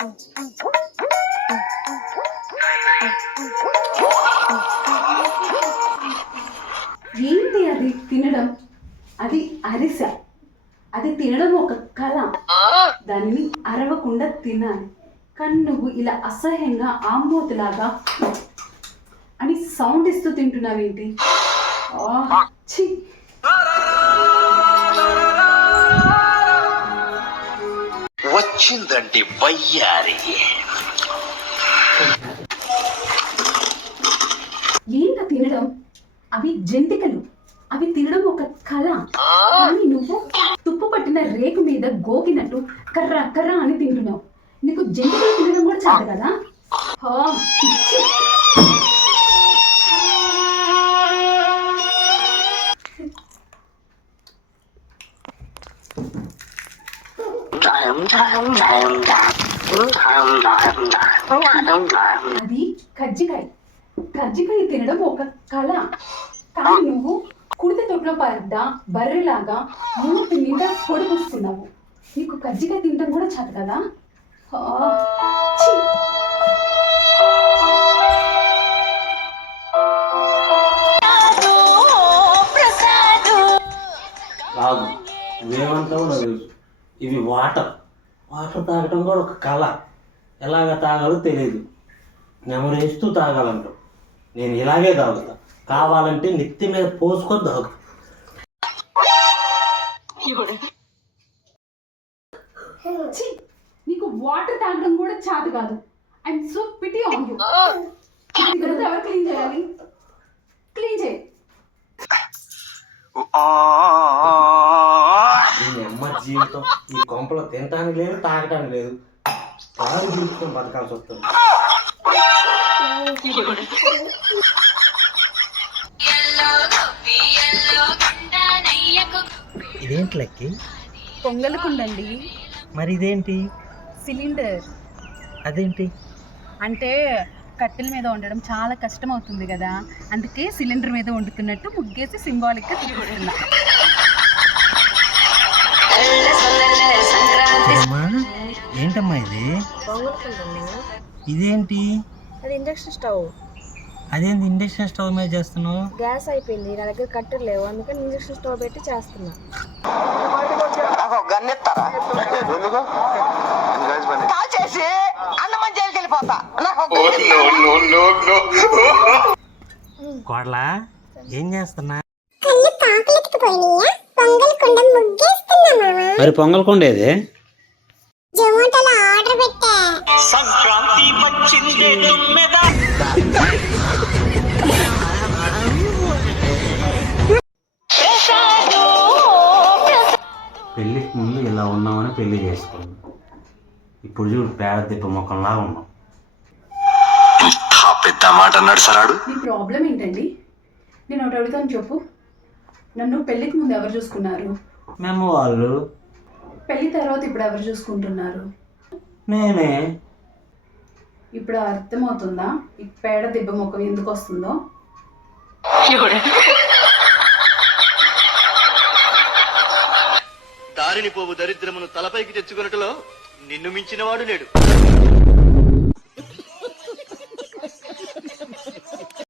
ఏంటి అది? తినడం? అది అరిసె. అది తినడం ఒక కళ. దాన్ని అరవకుండా తినాలి. కానీ నువ్వు ఇలా అసహ్యంగా ఆంబోతులాగా అని సౌండ్ ఇస్తూ తింటున్నావేంటి? ఆ, ఛీ! వచ్చిందండి వయ్యారి. ఏంట తినడం? అవి జంతికలు. అవి తినడం ఒక కళ. కానీ నువ్వు తుప్పు పట్టిన రేకు మీద గోకినట్టు కర్ర కర్ర అని తింటున్నావు. నీకు జంతికలు తినడం కూడా చాలు కదా? అది కజ్జికాయ. కజ్జికాయ తినడం ఒక కళ. కానీ నువ్వు కుడిత తొట్లో పడ్డ బర్రెలాగా మూతి మీద పొడిపోసుకున్నావు నీకు కజ్జికాయ తినడం కూడా చాలు కదా? నువ్వేమంటావు నాకు తెలుసు ఇవి వాటర్. వాటర్ తాగటం కూడా ఒక కళ. ఎలాగ తాగాలో తెలియదు. నెమరేస్తూ తాగాలంటావు నేను ఇలాగే తాగుతా. కావాలంటే నెత్తి మీద పోసుకొని తాగు ఛీ! నీకు వాటర్ తాగడం కూడా చాత కాదు. I'm so pity on you ఎవరు క్లీన్ చేయాలి? క్లీన్ చేయి. జీవితం. ఈ కొంపలో తినటానికి లేదు తాగటానికి లేదు. తాగు జీవితం బతకాల్సి వస్తుంది. ఇదేంటి లెక్కి? పొంగలకుండండి మరి ఇదేంటి? సిలిండర్. అదేంటి? అంటే కట్టెల మీద వండడం చాలా కష్టం అవుతుంది కదా. అందుకే సిలిండర్ మీద వండుతున్నట్టు ముగ్గేసి సింబాలిక్గా తీసుకుంటున్నా ఏంటమ్మా ఇది? ఇదేంటి? అది ఇండక్షన్ స్టవ్. అదేంటి ఇండక్షన్ స్టవ్ మీద చేస్తున్నావు? గ్యాస్ అయిపోయింది నా దగ్గర కట్టెలు లేవు అందుకని ఇండక్షన్ స్టవ్ పెట్టి చేస్తున్నా. కాల్చేసి అన్నమని జైలుకి వెళ్ళిపోతా. కోడలా ఏం చేస్తున్నా? కళ్ళు పాకులెత్తుకుపోయినాయా? పొంగల్ కుండ ముగ్గేస్తున్నా మామ మరి పొంగల్ కొండేది జొమాటోలో ఆర్డర్ పెట్టా. సంక్రాంతి వచ్చిందే తుమ్మెదా. పెళ్ళికి ముందు ఇలా ఉన్నామని పెళ్ళి చేసుకున్నాం. ఇప్పుడు చూడు పేడ తిప్ప మొక్కల్లా ఉన్నాం. పెద్ద మాట అన్నాడు సరాడు. నీ ప్రాబ్లం ఏంటండి? నేను ఒకటి అడుగుతాను చెప్పు. నన్ను పెళ్ళికి ముందు ఎవరు చూసుకున్నారు? మేము వాళ్ళు పెళ్ళి తర్వాత ఇప్పుడు ఎవరు చూసుకుంటున్నారు? నేనే ఇప్పుడు అర్థమవుతుందా? ఈ పేడ దిబ్బ మొక్క ఎందుకు వస్తుందో? దారిని పోవు దరిద్రమును తలపైకి తెచ్చుకున్నట్టులో నిన్ను మించినవాడు లేడు.